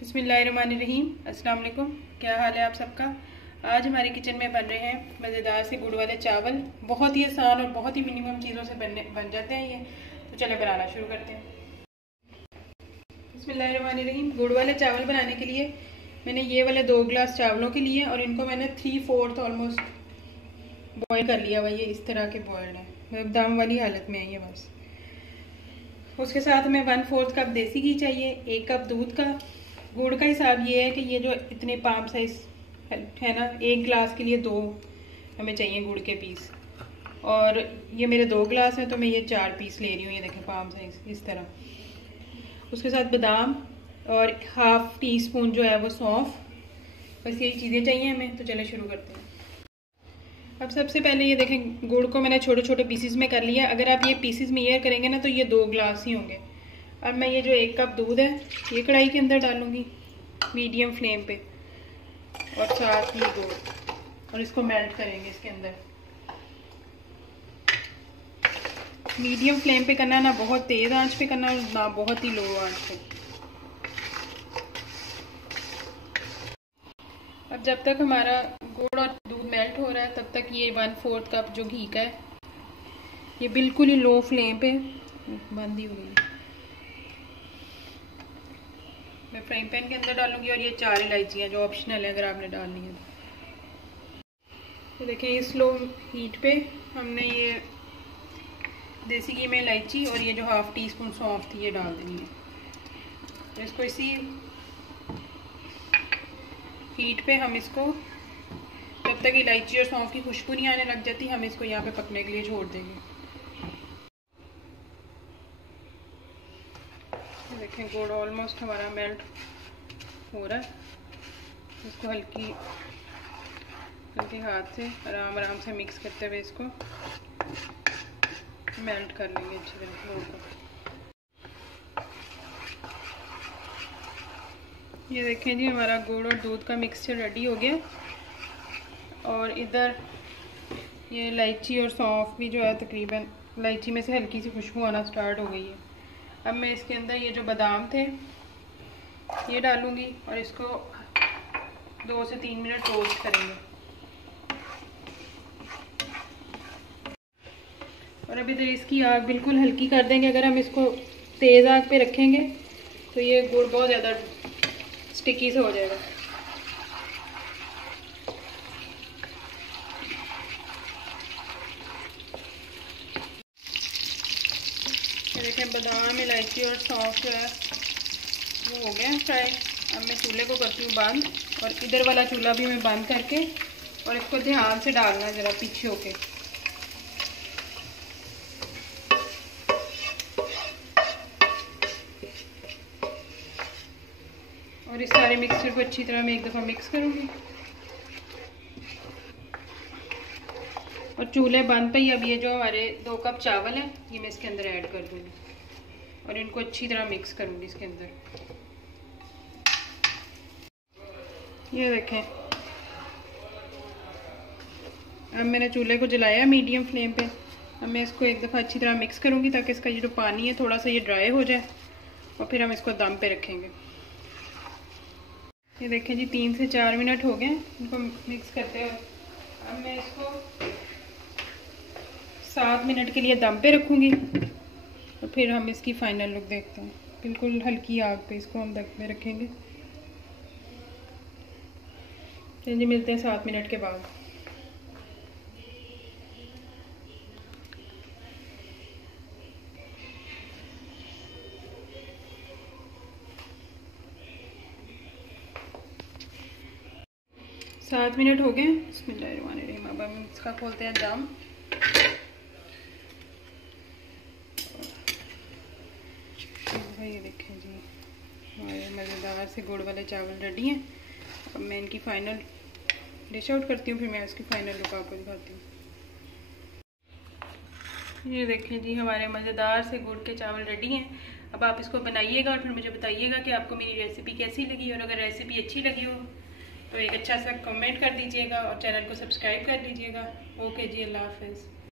बिस्मिल्लाहिर्रहमानिर्रहीम। अस्सलाम वालेकुम। क्या हाल है आप सबका। आज हमारे किचन में बन रहे हैं मज़ेदार से गुड़ वाले चावल। बहुत ही आसान और बहुत ही मिनिमम चीज़ों से बन जाते हैं ये। तो चले बनाना शुरू करते हैं। बिस्मिल्लाहिर्रहमानिर्रहीम। गुड़ वाले चावल बनाने के लिए मैंने ये वाले 2 गिलास चावलों के लिए और इनको मैंने 3/4 ऑलमोस्ट बॉयल कर लिया हुआ। ये इस तरह के बॉयल्ड है, मतलब दम वाली हालत में है ये बस। उसके साथ हमें 1/4 कप देसी घी चाहिए, 1 कप दूध का। गुड़ का हिसाब ये है कि ये जो इतने पाम साइज है ना, 1 गिलास के लिए 2 हमें चाहिए गुड़ के पीस। और ये मेरे 2 गिलास हैं तो मैं ये 4 पीस ले रही हूँ। ये देखें पाम साइज इस तरह। उसके साथ बादाम और 1/2 टीस्पून जो है वो सौंफ। बस यही चीज़ें चाहिए हमें। तो चले शुरू करते हैं। अब सबसे पहले ये देखें, गुड़ को मैंने छोटे छोटे पीसीज में कर लिया। अगर आप ये पीसीज मेजर करेंगे ना तो ये 2 गिलास ही होंगे। अब मैं ये जो 1 कप दूध है ये कढ़ाई के अंदर डालूंगी मीडियम फ्लेम पे, और साथ ही गुड़, और इसको मेल्ट करेंगे इसके अंदर। मीडियम फ्लेम पे करना, ना बहुत तेज आंच पे करना और ना बहुत ही लो आंच पे। अब जब तक हमारा गुड़ और दूध मेल्ट हो रहा है तब तक ये 1/4 कप जो घी का है ये बिल्कुल ही लो फ्लेम पे बंद ही हो गई। मैं फ्राइंग पैन के अंदर डालूंगी और ये 4 इलायचियाँ जो ऑप्शनल है अगर आपने डालनी है तो देखिए इस लो हीट पे हमने ये देसी घी में इलायची और ये जो 1/2 टीस्पून सौंफ थी ये डाल देनी है। तो इसको इसी हीट पे हम इसको, जब तक इलायची और सौंफ की खुशबू नहीं आने लग जाती, हम इसको यहाँ पे पकने के लिए छोड़ देंगे। देखें गुड़ ऑलमोस्ट हमारा मेल्ट हो रहा है। इसको हल्के हाथ से आराम से मिक्स करते हुए इसको मेल्ट कर लेंगे अच्छी तरह गुड़ को। ये देखें जी हमारा गुड़ और दूध का मिक्सचर रेडी हो गया। और इधर ये इलायची और सौंफ भी जो है तकरीबन इलायची में से हल्की सी खुशबू आना स्टार्ट हो गई है। अब मैं इसके अंदर ये जो बादाम थे ये डालूंगी और इसको 2 से 3 मिनट रोस्ट करेंगे। और अभी तो इसकी आग बिल्कुल हल्की कर देंगे। अगर हम इसको तेज़ आग पे रखेंगे तो ये गुड़ बहुत ज़्यादा स्टिकी से हो जाएगा। देखें बादाम इलायची और सौंफ जो है वो हो गए फ्राई। अब मैं चूल्हे को करती हूँ बंद, और इधर वाला चूल्हा भी मैं बंद करके, और इसको ध्यान से डालना ज़रा पीछे होके। और इस सारे मिक्सचर को अच्छी तरह मैं एक दफ़ा मिक्स करूँगी। और चूल्हे बंद पे ही अब ये जो हमारे 2 कप चावल हैं ये मैं इसके अंदर ऐड कर दूँगी और इनको अच्छी तरह मिक्स करूँगी इसके अंदर। ये देखें अब मैंने चूल्हे को जलाया मीडियम फ्लेम पे। अब मैं इसको एक दफ़ा अच्छी तरह मिक्स करूँगी ताकि इसका ये जो पानी है थोड़ा सा ये ड्राई हो जाए, और फिर हम इसको दम पे रखेंगे। ये देखें जी 3 से 4 मिनट हो गए इनको मिक्स करते हुए। अब मैं इसको 7 मिनट के लिए दम पे रखूँगी और फिर हम इसकी फाइनल लुक देखते हैं। बिल्कुल हल्की आग पे इसको हम दम पे रखेंगे। चलिए मिलते हैं 7 मिनट के बाद। सात मिनट हो गए। बिस्मिल्लाहिर्रहमानिर्रहीम। अब हम इसका खोलते हैं दम। ये देखें जी हमारे मज़ेदार से गुड़ वाले चावल रेडी हैं। अब मैं इनकी फाइनल डिश आउट करती हूँ, फिर मैं इसकी फाइनल लुक आपको दिखाती हूँ। ये देखें जी हमारे मज़ेदार से गुड़ के चावल रेडी हैं। अब आप इसको बनाइएगा और फिर मुझे बताइएगा कि आपको मेरी रेसिपी कैसी लगी। और अगर रेसिपी अच्छी लगी हो तो एक अच्छा सा कमेंट कर दीजिएगा और चैनल को सब्सक्राइब कर लीजिएगा। ओके जी, अल्लाह हाफ़िज़।